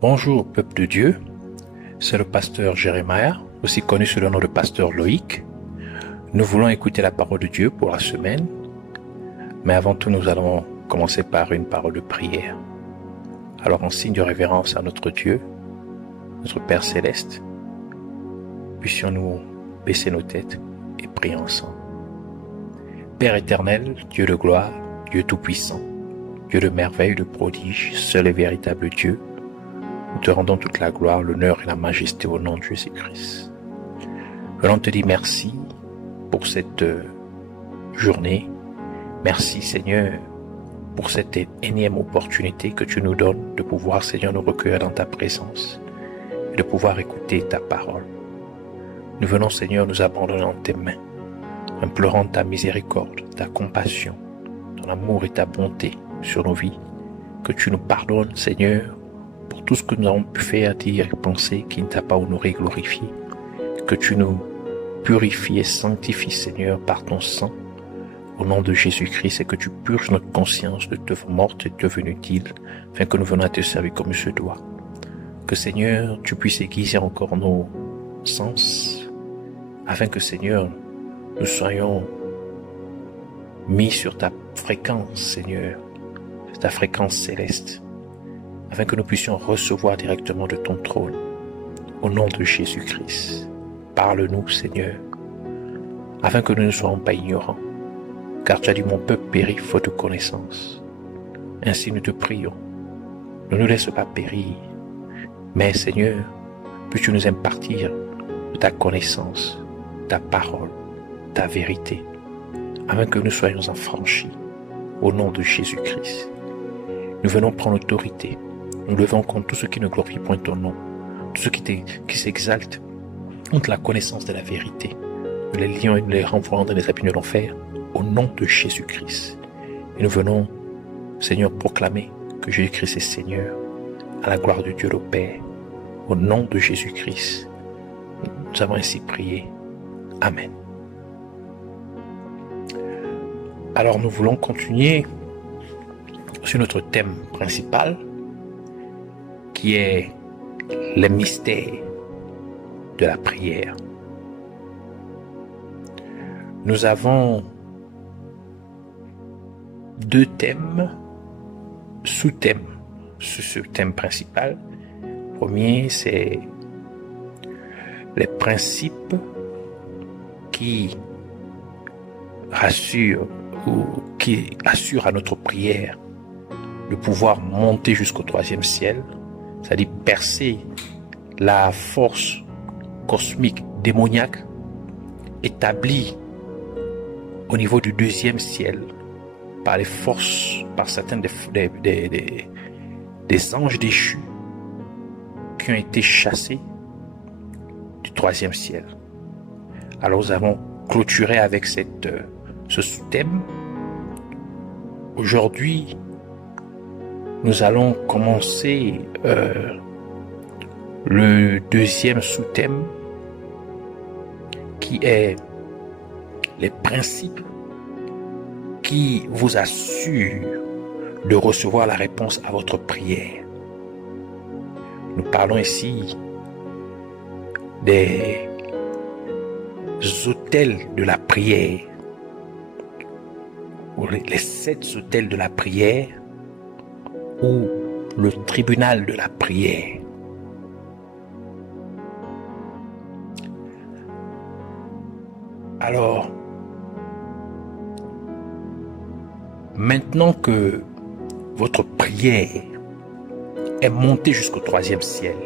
Bonjour peuple de Dieu, c'est le pasteur Jérémie, aussi connu sous le nom de pasteur Loïc. Nous voulons écouter la parole de Dieu pour la semaine, mais avant tout nous allons commencer par une parole de prière. Alors en signe de révérence à notre Dieu, notre Père Céleste, puissions-nous baisser nos têtes et prier ensemble. Père éternel, Dieu de gloire, Dieu tout-puissant, Dieu de merveille, de prodige, seul et véritable Dieu, nous te rendons toute la gloire, l'honneur et la majesté au nom de Jésus-Christ. Nous allons te dire merci pour cette journée. Merci Seigneur pour cette énième opportunité que tu nous donnes de pouvoir Seigneur nous recueillir dans ta présence et de pouvoir écouter ta parole. Nous venons Seigneur nous abandonner en tes mains, implorant ta miséricorde, ta compassion, ton amour et ta bonté sur nos vies. Que tu nous pardonnes Seigneur pour tout ce que nous avons pu faire, dire et penser qui ne t'a pas honoré et glorifié. Que tu nous purifies et sanctifies, Seigneur, par ton sang, au nom de Jésus-Christ, et que tu purges notre conscience de t'œuvre morte et devenue utile, afin que nous venions à te servir comme il se doit. Que, Seigneur, tu puisses aiguiser encore nos sens, afin que, Seigneur, nous soyons mis sur ta fréquence, Seigneur, ta fréquence céleste, afin que nous puissions recevoir directement de ton trône. Au nom de Jésus-Christ, parle-nous, Seigneur, afin que nous ne soyons pas ignorants, car tu as dit mon peuple périt faute de connaissance. Ainsi nous te prions, ne nous laisse pas périr, mais Seigneur, puisses-tu nous impartir de ta connaissance, ta parole, ta vérité, afin que nous soyons affranchis, au nom de Jésus-Christ. Nous venons prendre l'autorité. Nous levons contre tout ce qui ne glorifie point ton nom, tout ce qui s'exalte contre la connaissance de la vérité. Nous les lions et nous les renvoyons dans les abîmes de l'enfer, au nom de Jésus-Christ. Et nous venons, Seigneur, proclamer que Jésus-Christ est Seigneur, à la gloire de Dieu le Père, au nom de Jésus-Christ. Nous avons ainsi prié. Amen. Alors nous voulons continuer sur notre thème principal, qui est les mystères de la prière. Nous avons deux thèmes, sous-thèmes sur ce thème principal. Le premier, c'est les principes qui rassurent ou qui assurent à notre prière de pouvoir monter jusqu'au troisième ciel, c'est-à-dire percer la force cosmique démoniaque établie au niveau du deuxième ciel par les forces, par certains des anges déchus qui ont été chassés du troisième ciel. Alors nous avons clôturé avec ce sous-thème. Aujourd'hui, nous allons commencer le deuxième sous-thème qui est les principes qui vous assurent de recevoir la réponse à votre prière. Nous parlons ici des autels de la prière, ou les 7 autels de la prière, ou le tribunal de la prière. Alors, maintenant que votre prière est montée jusqu'au troisième ciel,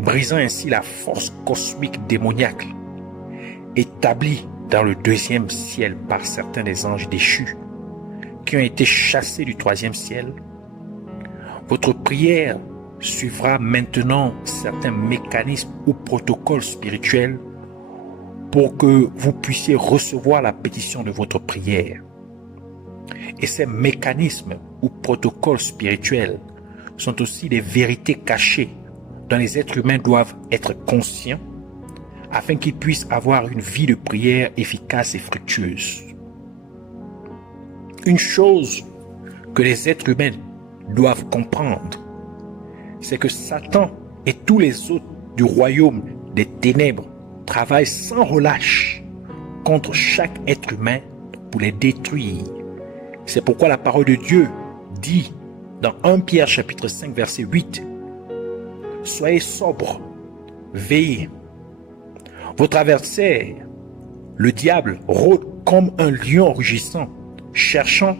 brisant ainsi la force cosmique démoniaque établie dans le deuxième ciel par certains des anges déchus qui ont été chassés du troisième ciel, votre prière suivra maintenant certains mécanismes ou protocoles spirituels pour que vous puissiez recevoir la pétition de votre prière. Et ces mécanismes ou protocoles spirituels sont aussi des vérités cachées dont les êtres humains doivent être conscients afin qu'ils puissent avoir une vie de prière efficace et fructueuse. Une chose que les êtres humains doivent comprendre, c'est que Satan et tous les autres du royaume des ténèbres travaillent sans relâche contre chaque être humain pour les détruire. C'est pourquoi la parole de Dieu dit dans 1 Pierre chapitre 5 verset 8, « Soyez sobres, veillez. Votre adversaire, le diable, rôde comme un lion rugissant, cherchant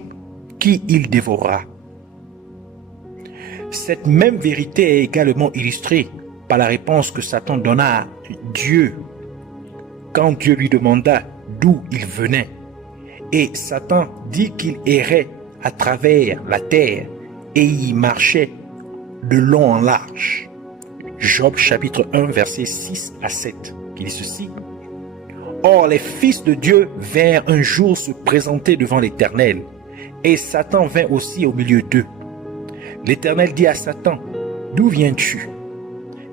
qui il dévorera. » Cette même vérité est également illustrée par la réponse que Satan donna à Dieu quand Dieu lui demanda d'où il venait. Et Satan dit qu'il errait à travers la terre et y marchait de long en large. Job chapitre 1 verset 6 à 7 qui dit ceci. Or les fils de Dieu vinrent un jour se présenter devant l'Éternel, et Satan vint aussi au milieu d'eux. L'Éternel dit à Satan, d'où viens-tu?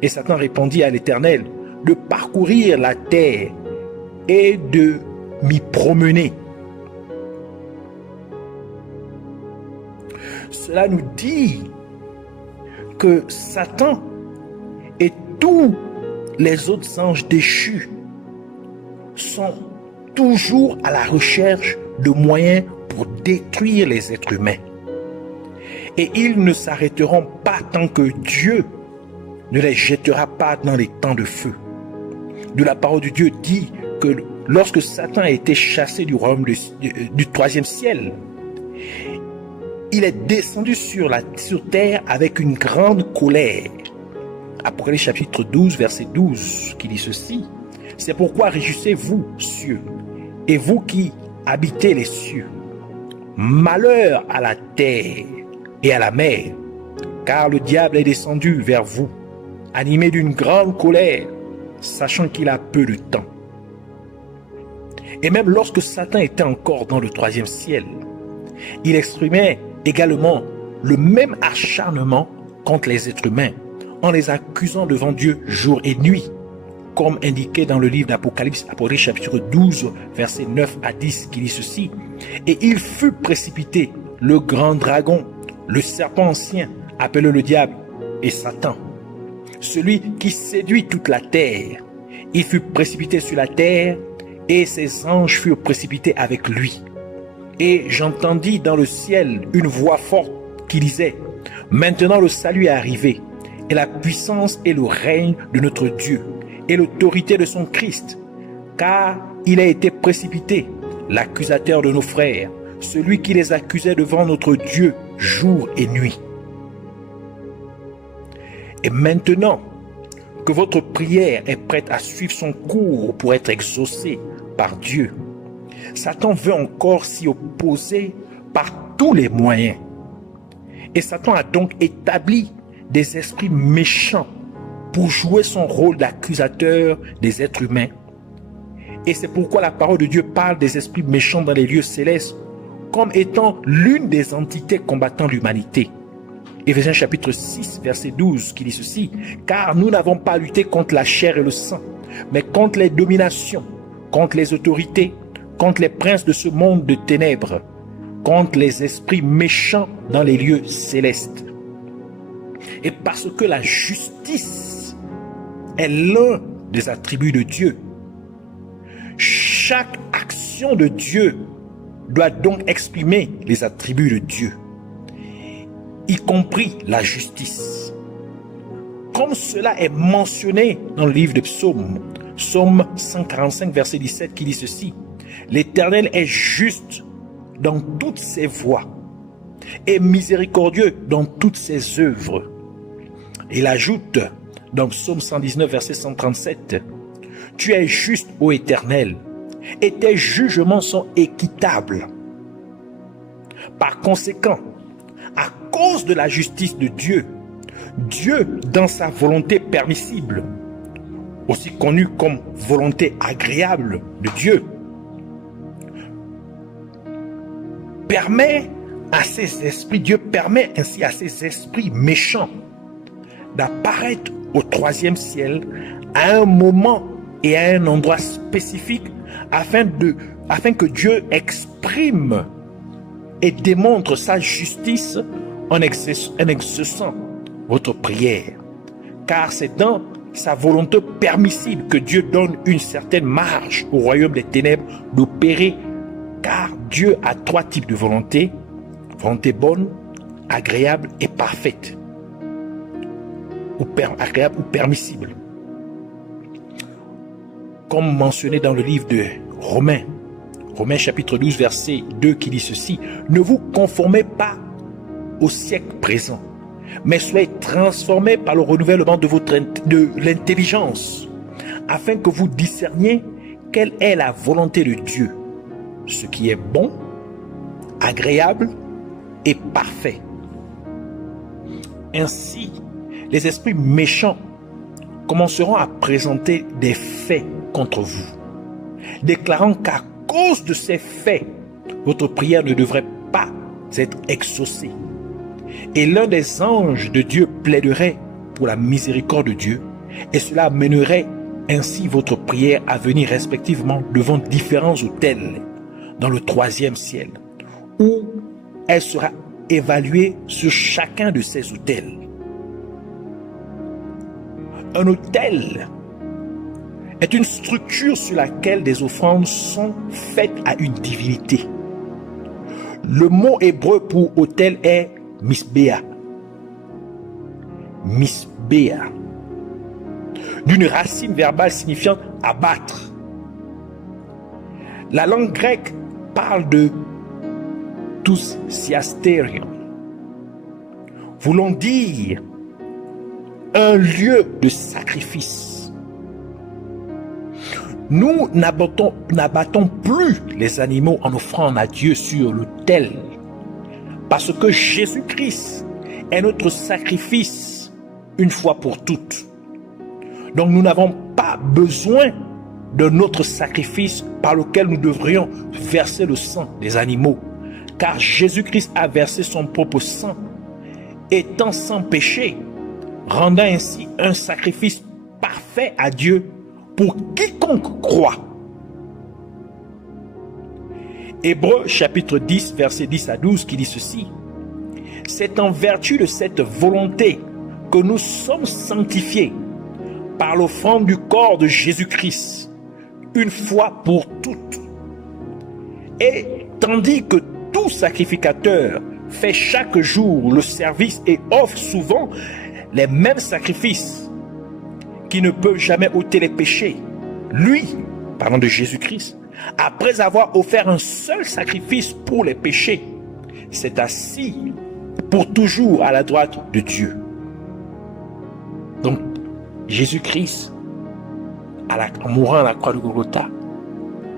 Et Satan répondit à l'Éternel, de parcourir la terre et de m'y promener. Cela nous dit que Satan et tous les autres anges déchus sont toujours à la recherche de moyens pour détruire les êtres humains. Et ils ne s'arrêteront pas tant que Dieu ne les jettera pas dans les temps de feu. De la parole de Dieu dit que lorsque Satan a été chassé du royaume du troisième ciel, il est descendu sur terre avec une grande colère. Apocalypse chapitre 12, verset 12, qui dit ceci. C'est pourquoi réjouissez-vous, cieux, et vous qui habitez les cieux. Malheur à la terre et à la mer, car le diable est descendu vers vous, animé d'une grande colère, sachant qu'il a peu de temps. Et même lorsque Satan était encore dans le troisième ciel, il exprimait également le même acharnement contre les êtres humains, en les accusant devant Dieu jour et nuit, comme indiqué dans le livre d'Apocalypse, Apocalypse chapitre 12, versets 9 à 10, qui dit ceci. Et il fut précipité, le grand dragon, le serpent ancien, appelé le diable et Satan, celui qui séduit toute la terre. Il fut précipité sur la terre, et ses anges furent précipités avec lui. Et j'entendis dans le ciel une voix forte qui disait, « Maintenant le salut est arrivé, et la puissance et le règne de notre Dieu, et l'autorité de son Christ, car il a été précipité, l'accusateur de nos frères, celui qui les accusait devant notre Dieu jour et nuit. Et maintenant que votre prière est prête à suivre son cours pour être exaucée par Dieu, Satan veut encore s'y opposer par tous les moyens. Et Satan a donc établi des esprits méchants pour jouer son rôle d'accusateur des êtres humains. Et c'est pourquoi la parole de Dieu parle des esprits méchants dans les lieux célestes comme étant l'une des entités combattant l'humanité. Éphésiens chapitre 6, verset 12, qui dit ceci, « Car nous n'avons pas lutté contre la chair et le sang, mais contre les dominations, contre les autorités, contre les princes de ce monde de ténèbres, contre les esprits méchants dans les lieux célestes. » Et parce que la justice est l'un des attributs de Dieu, chaque action de Dieu doit donc exprimer les attributs de Dieu, y compris la justice. Comme cela est mentionné dans le livre de Psaume, Psaume 145, verset 17, qui dit ceci, « L'Éternel est juste dans toutes ses voies et miséricordieux dans toutes ses œuvres. » Il ajoute dans Psaume 119, verset 137, « Tu es juste, ô Éternel, et tes jugements sont équitables. » Par conséquent, à cause de la justice de Dieu, Dieu, dans sa volonté permissible, aussi connue comme volonté agréable de Dieu, permet à ces esprits, Dieu permet ainsi à ces esprits méchants d'apparaître au troisième ciel à un moment et à un endroit spécifique afin que Dieu exprime et démontre sa justice en exerçant votre prière, car c'est dans sa volonté permissible que Dieu donne une certaine marge au royaume des ténèbres d'opérer, car Dieu a 3 types de volonté: volonté bonne, agréable et parfaite, ou agréable ou permissible. Comme mentionné dans le livre de Romains chapitre 12 verset 2 qui dit ceci: ne vous conformez pas au siècle présent, mais soyez transformés par le renouvellement de l'intelligence, afin que vous discerniez quelle est la volonté de Dieu, ce qui est bon, agréable et parfait. Ainsi, les esprits méchants commenceront à présenter des faits contre vous, déclarant qu'à cause de ces faits, votre prière ne devrait pas être exaucée. Et l'un des anges de Dieu plaiderait pour la miséricorde de Dieu, et cela mènerait ainsi votre prière à venir respectivement devant différents autels dans le 3e ciel, où elle sera évaluée sur chacun de ces autels. Un autel est une structure sur laquelle des offrandes sont faites à une divinité. Le mot hébreu pour autel est misbéa. Misbéa, d'une racine verbale signifiant abattre. La langue grecque parle de tous siasterion, voulant dire un lieu de sacrifice. Nous n'abattons plus les animaux en offrant à Dieu sur l'autel, parce que Jésus-Christ est notre sacrifice une fois pour toutes. Donc nous n'avons pas besoin de notre sacrifice par lequel nous devrions verser le sang des animaux, car Jésus-Christ a versé son propre sang, étant sans péché, rendant ainsi un sacrifice parfait à Dieu pour quiconque croit. Hébreux chapitre 10 verset 10 à 12 qui dit ceci: c'est en vertu de cette volonté que nous sommes sanctifiés par l'offrande du corps de Jésus-Christ une fois pour toutes. Et tandis que tout sacrificateur fait chaque jour le service et offre souvent les mêmes sacrifices qui ne peuvent jamais ôter les péchés, lui, parlant de Jésus-Christ, après avoir offert un seul sacrifice pour les péchés, s'est assis pour toujours à la droite de Dieu. Donc, Jésus-Christ, en mourant à la croix de Golgotha,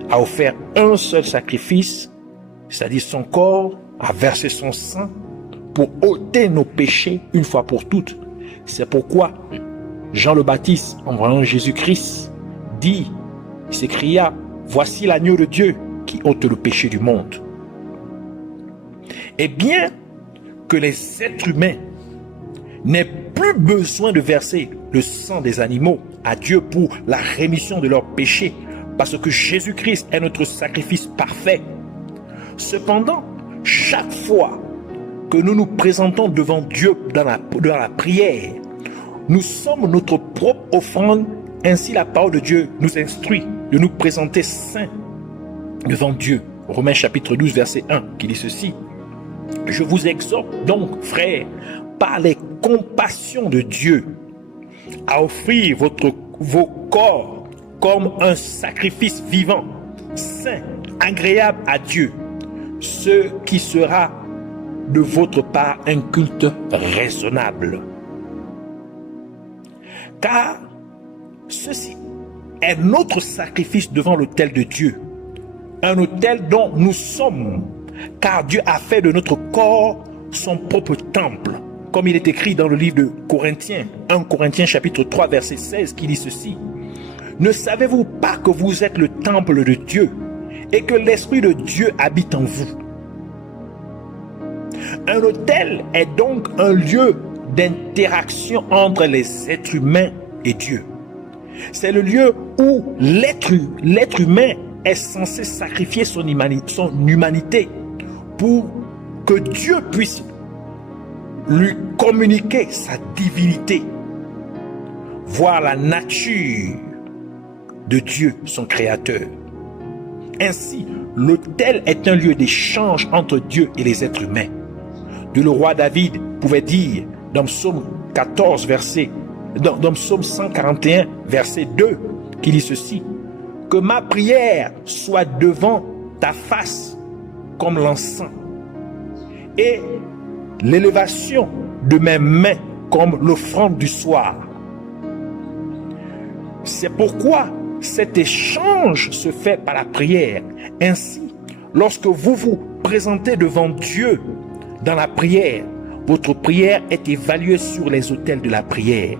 a offert un seul sacrifice, c'est-à-dire son corps, a versé son sang pour ôter nos péchés une fois pour toutes. C'est pourquoi Jean le Baptiste, en voyant Jésus-Christ, s'écria: voici l'agneau de Dieu qui ôte le péché du monde. Et bien que les êtres humains n'aient plus besoin de verser le sang des animaux à Dieu pour la rémission de leurs péchés, parce que Jésus-Christ est notre sacrifice parfait. Cependant, chaque fois que nous nous présentons devant Dieu dans la prière, nous sommes notre propre offrande. Ainsi la parole de Dieu nous instruit de nous présenter saints devant Dieu. Romains chapitre 12 verset 1 qui dit ceci: je vous exhorte donc, frères, par les compassions de Dieu, à offrir vos corps comme un sacrifice vivant, saint, agréable à Dieu, ce qui sera de votre part un culte raisonnable. Car ceci est notre sacrifice devant l'autel de Dieu, un autel dont nous sommes, car Dieu a fait de notre corps son propre temple, comme il est écrit dans le livre de Corinthiens, 1 Corinthiens chapitre 3 verset 16 qui dit ceci: ne savez-vous pas que vous êtes le temple de Dieu et que l'Esprit de Dieu habite en vous? Un autel est donc un lieu d'interaction entre les êtres humains et Dieu. C'est le lieu où l'être humain est censé sacrifier son humanité pour que Dieu puisse lui communiquer sa divinité, voir la nature de Dieu, son créateur. Ainsi, l'autel est un lieu d'échange entre Dieu et les êtres humains. Le roi David pouvait dire dans Psaume 14, dans Psaume 141, verset 2, qui dit ceci: que ma prière soit devant ta face comme l'encens, et l'élévation de mes mains comme l'offrande du soir. C'est pourquoi cet échange se fait par la prière. Ainsi, lorsque vous vous présentez devant Dieu dans la prière, votre prière est évaluée sur les autels de la prière.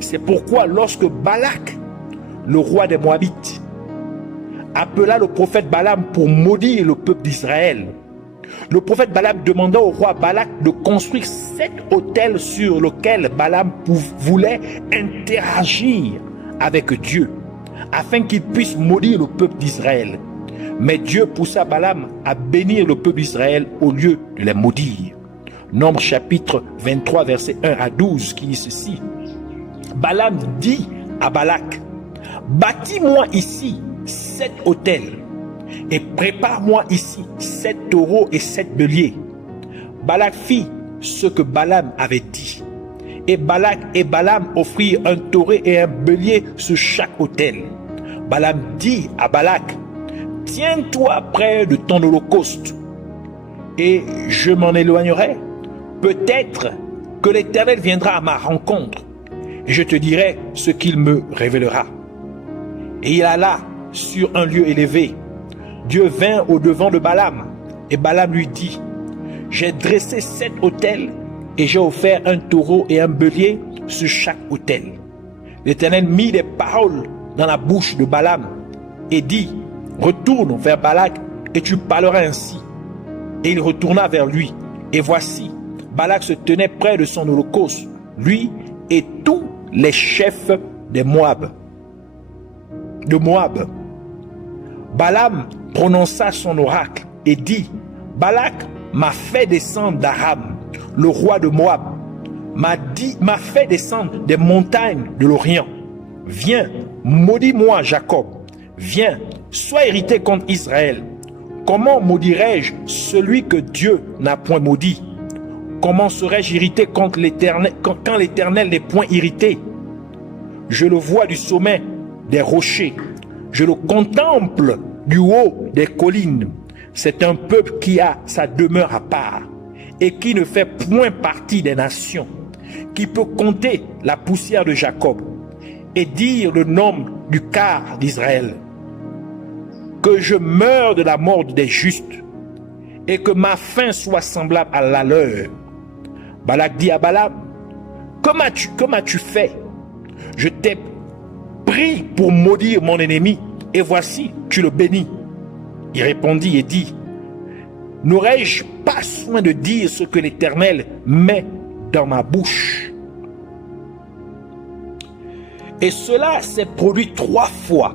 C'est pourquoi lorsque Balak, le roi des Moabites, appela le prophète Balaam pour maudire le peuple d'Israël, le prophète Balaam demanda au roi Balak de construire 7 autels sur lesquels Balaam voulait interagir avec Dieu, afin qu'il puisse maudire le peuple d'Israël. Mais Dieu poussa Balaam à bénir le peuple d'Israël au lieu de les maudire. Nombre chapitre 23, verset 1 à 12, qui dit ceci: Balaam dit à Balak: bâtis-moi ici 7 autels, et prépare-moi ici 7 taureaux et 7 béliers. Balak fit ce que Balaam avait dit. Et Balak et Balaam offrirent un taureau et un bélier sur chaque autel. Balaam dit à Balak: tiens-toi près de ton holocauste, et je m'en éloignerai. Peut-être que l'Éternel viendra à ma rencontre, et je te dirai ce qu'il me révélera. Et il alla sur un lieu élevé. Dieu vint au-devant de Balaam, et Balaam lui dit: j'ai dressé 7 autels, et j'ai offert un taureau et un bélier sur chaque autel. L'Éternel mit des paroles dans la bouche de Balaam, et dit: retourne vers Balak, et tu parleras ainsi. Et il retourna vers lui, et voici, Balak se tenait près de son holocauste, lui et tous les chefs de Moab. Balaam prononça son oracle et dit: Balak m'a fait descendre d'Aram, le roi de Moab, m'a fait descendre des montagnes de l'Orient. Viens, maudis-moi Jacob, viens, sois irrité contre Israël. Comment maudirais-je celui que Dieu n'a point maudit? Comment serais-je irrité contre l'Éternel quand l'Éternel n'est point irrité? Je le vois du sommet des rochers, je le contemple du haut des collines. C'est un peuple qui a sa demeure à part et qui ne fait point partie des nations, qui peut compter la poussière de Jacob et dire le nom du quart d'Israël. Que je meure de la mort des justes et que ma fin soit semblable à la leur. Balak dit à Balaam: que m'as-tu fait? Je t'ai pris pour maudire mon ennemi, et voici, tu le bénis. Il répondit et dit: n'aurais-je pas soin de dire ce que l'Éternel met dans ma bouche? Et cela s'est produit 3 fois.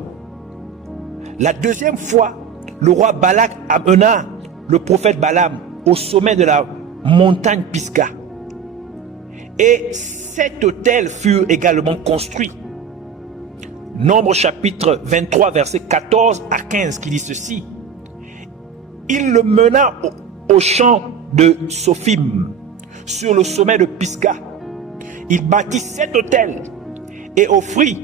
La deuxième fois, le roi Balak amena le prophète Balaam au sommet de la montagne Pisga. Et 7 autels furent également construits. Nombre chapitre 23, verset 14 à 15, qui dit ceci: il le mena au champ de Sophim, sur le sommet de Pisga. Il bâtit 7 autels et offrit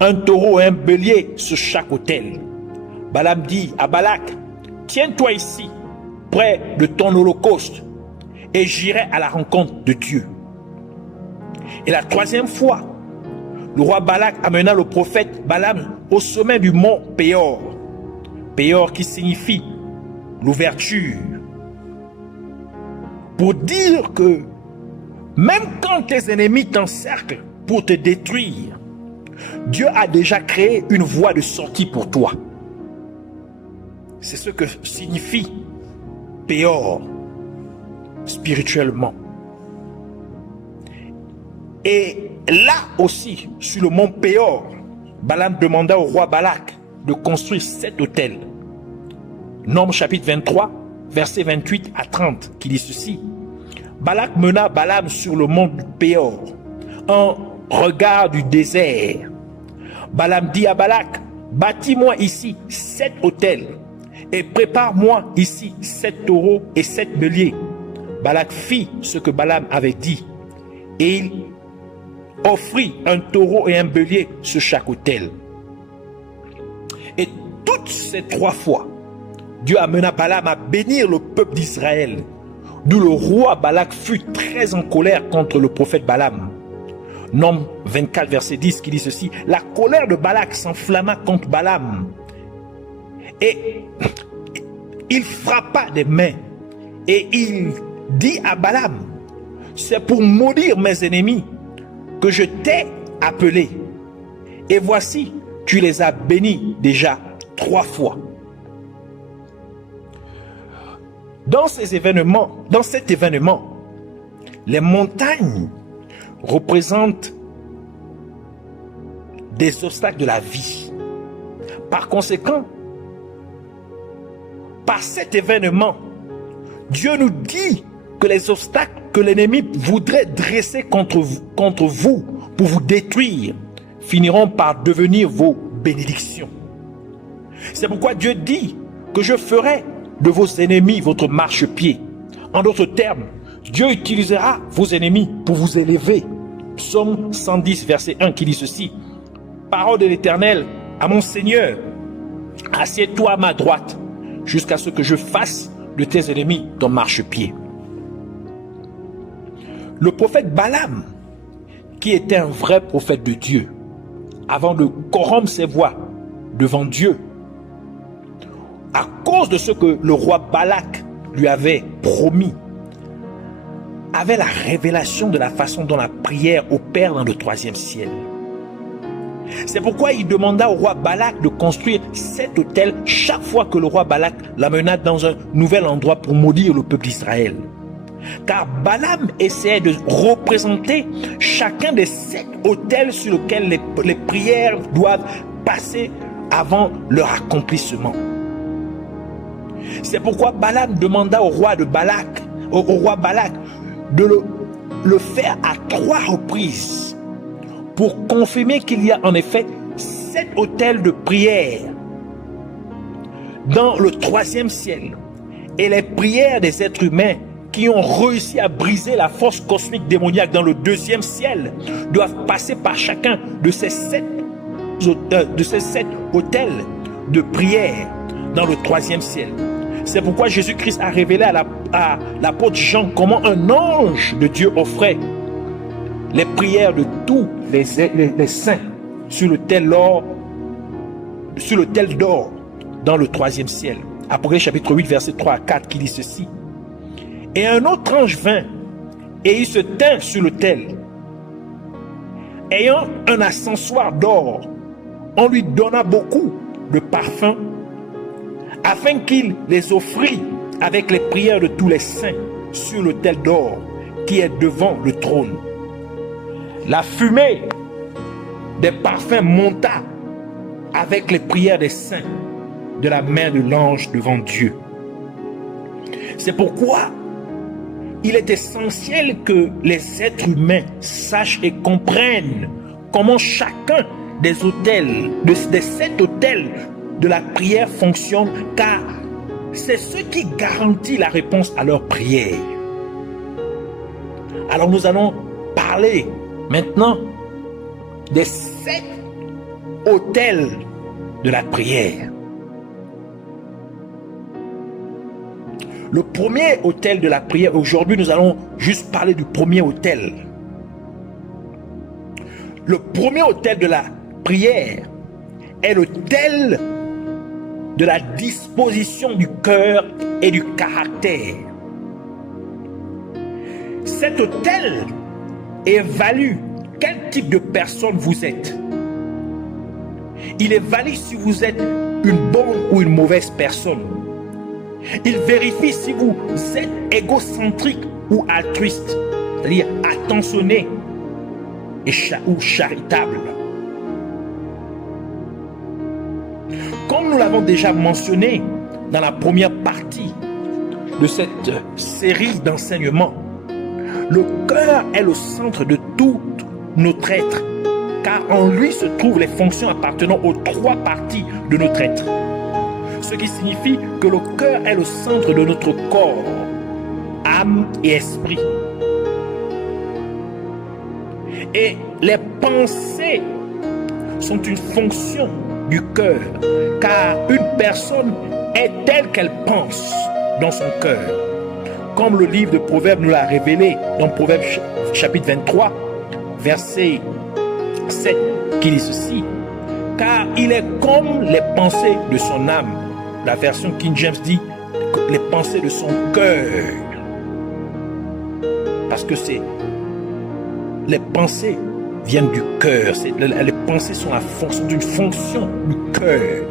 un taureau et un bélier sur chaque autel. Balaam dit à Balak: tiens-toi ici, près de ton holocauste, et j'irai à la rencontre de Dieu. Et la 3e fois, le roi Balak amena le prophète Balaam au sommet du mont Péor. Péor qui signifie l'ouverture. Pour dire que même quand tes ennemis t'encerclent pour te détruire, Dieu a déjà créé une voie de sortie pour toi. C'est ce que signifie Péor spirituellement. Et là aussi, sur le mont Péor, Balaam demanda au roi Balak de construire 7 autels. Nombre chapitre 23, versets 28 à 30, qui dit ceci: Balak mena Balaam sur le mont du Péor, en regard du désert. Balaam dit à Balak, bâtis-moi ici 7 autels et prépare-moi ici 7 taureaux et 7 béliers. Balak fit ce que Balaam avait dit et il offrit un taureau et un bélier sur chaque autel. Et toutes ces 3 fois, Dieu amena Balaam à bénir le peuple d'Israël, d'où le roi Balak fut très en colère contre le prophète Balaam. Nombre 24, verset 10, qui dit ceci, la colère de Balak s'enflamma contre Balaam, et il frappa des mains, et il dit à Balaam, c'est pour maudire mes ennemis que je t'ai appelé, et voici, tu les as bénis déjà 3 fois. Dans cet événement, les montagnes représentent des obstacles de la vie. Par conséquent, par cet événement, Dieu nous dit que les obstacles que l'ennemi voudrait dresser contre vous pour vous détruire finiront par devenir vos bénédictions. C'est pourquoi Dieu dit que je ferai de vos ennemis votre marchepied. En d'autres termes, Dieu utilisera vos ennemis pour vous élever. Psaume 110, verset 1 qui dit ceci. Parole de l'Éternel à mon Seigneur, assieds-toi à ma droite jusqu'à ce que je fasse de tes ennemis ton marchepied. Le prophète Balaam, qui était un vrai prophète de Dieu, avant de corrompre ses voix devant Dieu, à cause de ce que le roi Balak lui avait promis, avait la révélation de la façon dont la prière opère dans le 3e ciel. C'est pourquoi il demanda au roi Balak de construire 7 autels chaque fois que le roi Balak l'amena dans un nouvel endroit pour maudire le peuple d'Israël. Car Balaam essayait de représenter chacun des 7 autels sur lesquels les prières doivent passer avant leur accomplissement. C'est pourquoi Balaam demanda au roi Balak de le faire à 3 reprises pour confirmer qu'il y a en effet 7 autels de prière dans le 3e ciel, et les prières des êtres humains qui ont réussi à briser la force cosmique démoniaque dans le 2e ciel doivent passer par chacun de ces 7 autels de prière dans le 3e ciel. C'est pourquoi Jésus-Christ a révélé à l'apôtre Jean comment un ange de Dieu offrait les prières de tous les saints sur l'autel d'or dans le 3e ciel. Apocalypse chapitre 8, verset 3 à 4 qui dit ceci. Et un autre ange vint et il se tint sur l'autel. Ayant un ascensoir d'or, on lui donna beaucoup de parfums afin qu'il les offrît avec les prières de tous les saints sur l'autel d'or qui est devant le trône. La fumée des parfums monta avec les prières des saints de la main de l'ange devant Dieu. C'est pourquoi il est essentiel que les êtres humains sachent et comprennent comment chacun des autels, des 7 autels de la prière fonctionne, car c'est ce qui garantit la réponse à leur prière. Alors nous allons parler maintenant des 7 autels de la prière. Le premier autel de la prière, aujourd'hui nous allons juste parler du premier autel. Le premier autel de la prière est l'autel de la disposition du cœur et du caractère. Cet autel évalue quel type de personne vous êtes. Il évalue si vous êtes une bonne ou une mauvaise personne. Il vérifie si vous êtes égocentrique ou altruiste, c'est-à-dire attentionné ou charitable. Comme nous l'avons déjà mentionné dans la première partie de cette série d'enseignements, le cœur est le centre de tout notre être, car en lui se trouvent les fonctions appartenant aux trois parties de notre être. Ce qui signifie que le cœur est le centre de notre corps, âme et esprit. Et les pensées sont une fonction du cœur, car une personne est telle qu'elle pense dans son cœur. Comme le livre de Proverbes nous l'a révélé dans Proverbes chapitre 23, verset 7, qui dit ceci: car il est comme les pensées de son âme. La version King James dit les pensées de son cœur. Parce que les pensées viennent du cœur. Les pensées sont une fonction du cœur.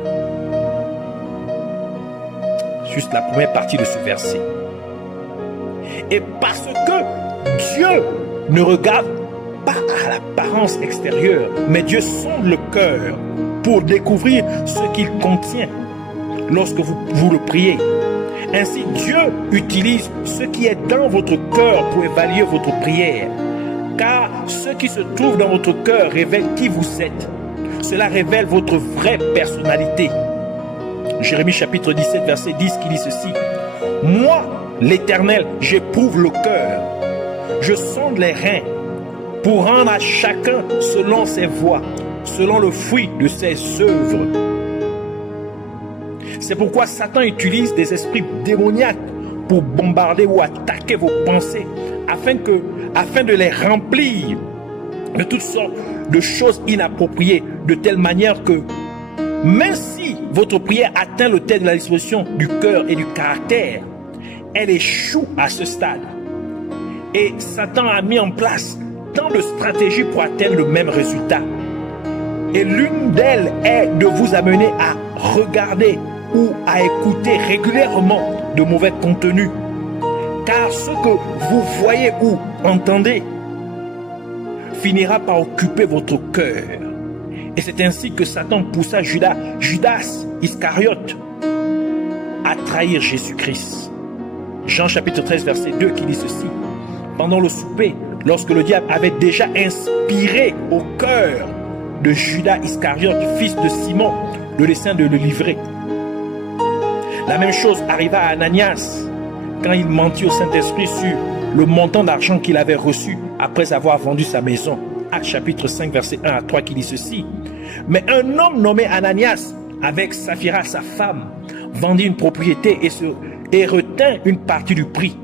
Juste la première partie de ce verset. Et parce que Dieu ne regarde pas à l'apparence extérieure, mais Dieu sonde le cœur pour découvrir ce qu'il contient lorsque vous le priez. Ainsi, Dieu utilise ce qui est dans votre cœur pour évaluer votre prière. Car ce qui se trouve dans votre cœur révèle qui vous êtes. Cela révèle votre vraie personnalité. Jérémie chapitre 17, verset 10 qui dit ceci: moi, l'Éternel, j'éprouve le cœur. Je sonde les reins pour rendre à chacun selon ses voies, selon le fruit de ses œuvres. C'est pourquoi Satan utilise des esprits démoniaques pour bombarder ou attaquer vos pensées afin de les remplir de toutes sortes de choses inappropriées, de telle manière que même si votre prière atteint le terme de la disposition du cœur et du caractère, elle échoue à ce stade. Et Satan a mis en place tant de stratégies pour atteindre le même résultat. Et l'une d'elles est de vous amener à regarder ou à écouter régulièrement de mauvais contenus. Car ce que vous voyez ou entendez finira par occuper votre cœur. Et c'est ainsi que Satan poussa Judas Iscariote à trahir Jésus-Christ. Jean chapitre 13 verset 2 qui dit ceci: pendant le souper, lorsque le diable avait déjà inspiré au cœur de Judas Iscariote, fils de Simon, le dessein de le livrer. La même chose arriva à Ananias quand il mentit au Saint-Esprit sur le montant d'argent qu'il avait reçu après avoir vendu sa maison. Actes chapitre 5 verset 1 à 3 qui dit ceci: mais un homme nommé Ananias, avec Saphira sa femme, vendit une propriété et retint une partie du prix.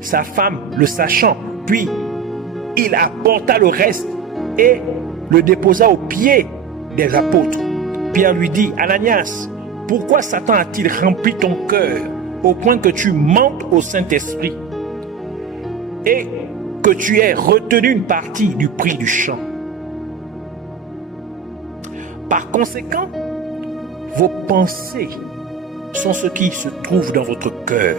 Sa femme le sachant, puis il apporta le reste et le déposa aux pieds des apôtres. Pierre lui dit: Ananias, pourquoi Satan a-t-il rempli ton cœur au point que tu mentes au Saint-Esprit et que tu aies retenu une partie du prix du champ? Par conséquent, vos pensées sont ce qui se trouve dans votre cœur.